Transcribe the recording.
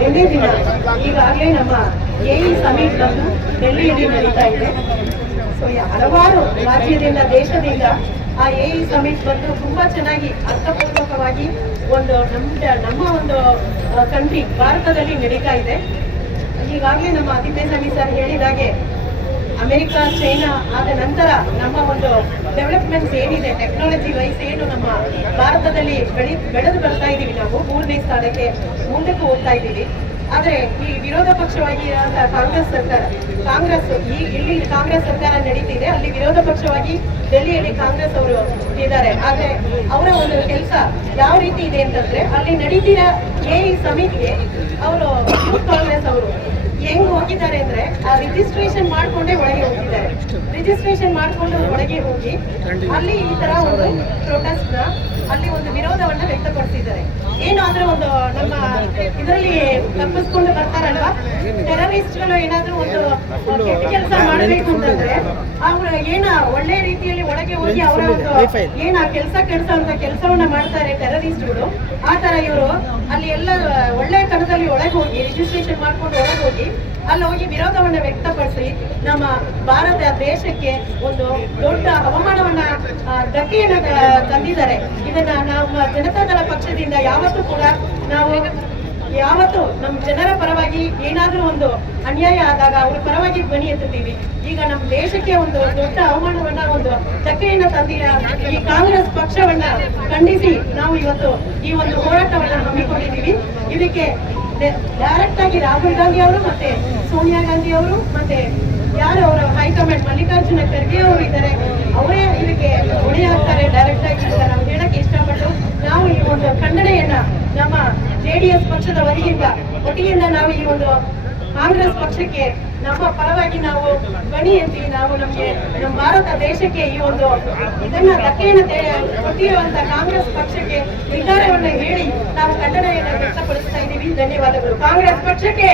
ನಿನ್ನೆ ದಿನ ಈಗಾಗಲೇ ನಮ್ಮ ಎಇ ಸಮಿಟ್ ಬಂದು ಡೆಲ್ಲಿಯಲ್ಲಿ ನಡೀತಾ ಇದೆ. ಸೊ ಹಲವಾರು ರಾಜ್ಯದಿಂದ ದೇಶದಿಂದ ಆ ಎಇ ಸಮಿಟ್ ಬಂದು ತುಂಬಾ ಚೆನ್ನಾಗಿ ಅರ್ಥಪೂರ್ವಕವಾಗಿ ಒಂದು ನಮ್ಮ ಒಂದು ಕಂಟ್ರಿ ಭಾರತದಲ್ಲಿ ನಡೀತಾ ಇದೆ. ಈಗಾಗಲೇ ನಮ್ಮ ಅತಿಥೇಶ್ ಅಲಿ ಸರ್ ಹೇಳಿದಾಗೆ ಅಮೆರಿಕ, ಚೈನಾ ಆದ ನಂತರ ನಮ್ಮ ಒಂದು ಡೆವಲಪ್ಮೆಂಟ್ಸ್ ಏನಿದೆ, ಟೆಕ್ನಾಲಜಿ ವೈಸ್ ಏನು ನಮ್ಮ ಭಾರತದಲ್ಲಿ ಬೆಳೆದು ಬರ್ತಾ ಇದ್ದೀವಿ. ನಾವು 3ನೇ ಸ್ಥಾನಕ್ಕೆ ಮುಂದಕ್ಕೆ ಹೋಗ್ತಾ ಇದ್ದೀವಿ. ಆದರೆ ಈ ವಿರೋಧ ಪಕ್ಷವಾಗಿ ಕಾಂಗ್ರೆಸ್ ಇಲ್ಲಿ ಕಾಂಗ್ರೆಸ್ ಸರ್ಕಾರ ನಡೀತಿದೆ, ಅಲ್ಲಿ ವಿರೋಧ ಪಕ್ಷವಾಗಿ ಡೆಲ್ಲಿಯಲ್ಲಿ ಕಾಂಗ್ರೆಸ್ ಅವರು ಇದ್ದಾರೆ. ಆದರೆ ಅವರ ಒಂದು ಕೆಲಸ ಯಾವ ರೀತಿ ಇದೆ ಅಂತಂದ್ರೆ, ಅಲ್ಲಿ ನಡೀತಿರೋ ಎಇ ಸಮಿಟ್ಗೆ ಅವರು ಕಾಂಗ್ರೆಸ್ ಅವರು ಹೆಂಗ್ ಹೋಗಿದ್ದಾರೆ ಅಂದ್ರೆ, ಆ ರಿಜಿಸ್ಟ್ರೇಷನ್ ಮಾಡ್ಕೊಂಡೇ ಒಳಗೆ ಹೋಗಿದ್ದಾರೆ. ರಿಜಿಸ್ಟ್ರೇಷನ್ ಮಾಡ್ಕೊಂಡು ಒಳಗೆ ಹೋಗಿ ಅಲ್ಲಿ ಈ ತರ ಒಂದು ಪ್ರೊಟೆಸ್ಟ್ ನ ಅಲ್ಲಿ ಒಂದು ವಿರೋಧವನ್ನ ವ್ಯಕ್ತಪಡಿಸಿದ್ದಾರೆ. ಏನಾದ್ರೂ ಒಂದು ನಮ್ಮ ಇದರಲ್ಲಿ ತಪ್ಪಿಸ್ಕೊಂಡು ಬರ್ತಾರಲ್ವಾ, ಟೆರರಿಸ್ಟ್ಗಳು ಏನಾದ್ರೂ ಒಂದು ಕೆಟ್ಟ ಕೆಲಸ ಮಾಡಬೇಕು ಅಂತಂದ್ರೆ ಅವ್ರು ಒಳ್ಳೆ ರೀತಿಯಲ್ಲಿ ಒಳಗೆ ಹೋಗಿ ಅವರ ಒಂದು ಕೆಲಸ ಕೆಡಿಸುವಂತ ಕೆಲಸವನ್ನ ಮಾಡ್ತಾರೆ ಟೆರರಿಸ್ಟ್ಗಳು. ಆ ತರ ಇವರು ಅಲ್ಲಿ ಎಲ್ಲ ಒಳ್ಳೆ ತನದಲ್ಲಿ ಒಳಗೆ ಹೋಗಿ ರಿಜಿಸ್ಟ್ರೇಷನ್ ಮಾಡ್ಕೊಂಡು ಒಳಗೆ ಹೋಗಿ ಅಲ್ಲಿ ಹೋಗಿ ವಿರೋಧವನ್ನ ವ್ಯಕ್ತಪಡಿಸಿ ನಮ್ಮ ಭಾರತ ದೇಶಕ್ಕೆ ಒಂದು ದೊಡ್ಡ ಅವಮಾನವನ್ನ ಧಕ್ಕೆಯನ್ನ ತಂದಿದ್ದಾರೆ. ಇದನ್ನ ನಮ್ಮ ಜನತಾದಳ ಪಕ್ಷದಿಂದ ಯಾವತ್ತೂ ನಮ್ಮ ಜನರ ಪರವಾಗಿ ಏನಾದ್ರೂ ಒಂದು ಅನ್ಯಾಯ ಆದಾಗ ಅವ್ರ ಪರವಾಗಿ ಧ್ವನಿ ಎತ್ತುತ್ತೀವಿ. ಈಗ ನಮ್ಮ ದೇಶಕ್ಕೆ ಒಂದು ದೊಡ್ಡ ಅವಮಾನವನ್ನ, ಒಂದು ಧಕ್ಕೆಯನ್ನ ತಂದಿರ ಈ ಕಾಂಗ್ರೆಸ್ ಪಕ್ಷವನ್ನ ಖಂಡಿಸಿ ನಾವು ಇವತ್ತು ಈ ಒಂದು ಹೋರಾಟವನ್ನ ಹಮ್ಮಿಕೊಂಡಿದ್ದೀವಿ. ಇದಕ್ಕೆ ಡೈರೆಕ್ಟ್ ಆಗಿ ರಾಹುಲ್ ಗಾಂಧಿ ಅವರು ಮತ್ತೆ ಸೋನಿಯಾ ಗಾಂಧಿ ಅವರು ಮತ್ತೆ ಯಾರು ಅವರ ಹೈಕಮಾಂಡ್ ಮಲ್ಲಿಕಾರ್ಜುನ ಖರ್ಗೆ ಅವರು ಇದ್ದಾರೆ, ಅವರೇ ಇದಕ್ಕೆ ಹೊಣೆಯಾಗ್ತಾರೆ ಡೈರೆಕ್ಟ್ ಆಗಿ ಅಂತ ನಾವು ಹೇಳಕ್ಕೆ ಇಷ್ಟಪಟ್ಟು, ನಾವು ಈ ಒಂದು ಖಂಡನೆಯನ್ನ ನಮ್ಮ JDS ಪಕ್ಷದ ಒಟ್ಟಿಗೆಯಿಂದ ನಾವು ಈ ಒಂದು ಕಾಂಗ್ರೆಸ್ ಪಕ್ಷಕ್ಕೆ ನಮ್ಮ ಪರವಾಗಿ ನಾವು ಧ್ವನಿ ಎತ್ತಿ ನಾವು ನಮ್ಮ ಭಾರತ ದೇಶಕ್ಕೆ ಈ ಒಂದು ಇದನ್ನ ಧಕ್ಕೆಯನ್ನು ಕೊಟ್ಟಿರುವಂತ ಕಾಂಗ್ರೆಸ್ ಪಕ್ಷಕ್ಕೆ ನಿರ್ಧಾರವನ್ನ ಹೇಳಿ ನಾವು ಖಂಡನೆಯನ್ನ ವ್ಯಕ್ತಪಡಿಸ್ತಾ ಇದ್ದೀವಿ. ಧನ್ಯವಾದಗಳು. ಕಾಂಗ್ರೆಸ್ ಪಕ್ಷಕ್ಕೆ